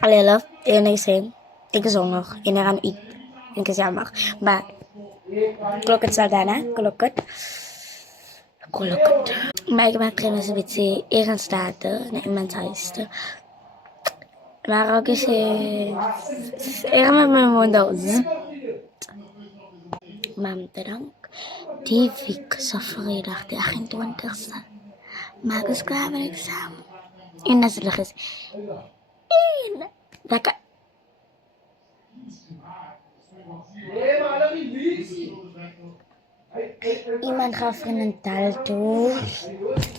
Allee, en ik zei, ik zong nog. En ik ga iets. En ik zei, maar. Maar, klokken zal daarna. Klokken. Maar ik ben geen mensen met ze ergens staten. Nee, iemand huis. Maar ook is ergens met mijn mond uit. Maar dank. Die week zo vrijdag de 28e. Maak eens klaar met examen. En dat is dat kan. Iemand gaf er een taal toe.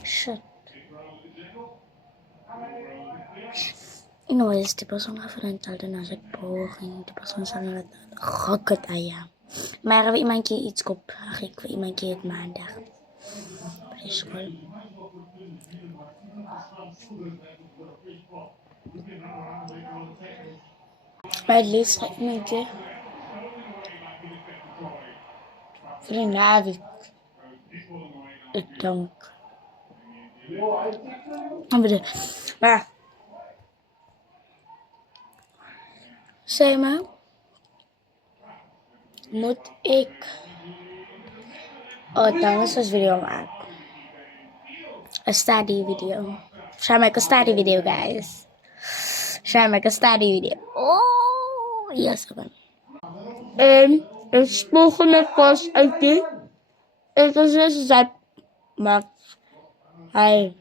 Shit. No, is die persoon gaf er een taal toe als ik poging. Die persoon zal naar het rocket ayam. Maar we iemand keer iets kop. Ik wil iemand keer het maandag. Bij de school. Maar het liefst ga ik iemand keer. Voor de naweek. Ik dank. Maar. Zeg maar. Moet ik. Oh, trouwens was video maken. Een study video. Try make a study video, guys. Try make a study video. Oh, yes, man. En het volgende pas uit dit. Het is dus dat maakt hij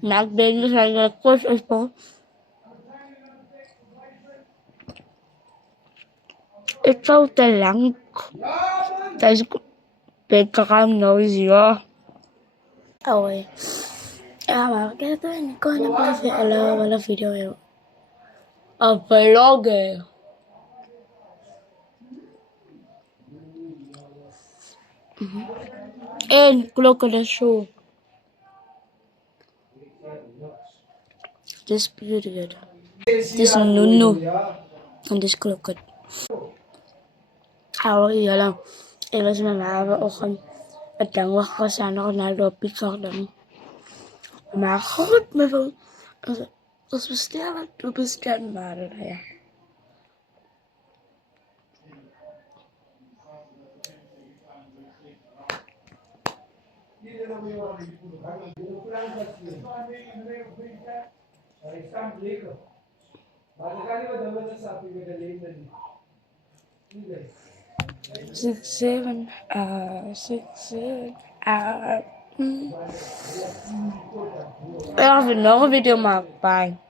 maakt dingen zijn dat kost is voor. Het zou te lang. Dat is beter aan noise, ja. Oh, ja, maar ik heb het niet kunnen blijven alle video. Een vlogger. En klokken de show. Dit is period. Dit is een nunu. En dit is klokken. Hou je lang. Ik was met mijn ogen. Het dan was er nog naar de pizza dan. Maar goed, me van. Als bestellen, doe bestellen maar. Ja. Six, seven, Ja, we nog een video maken. Bye.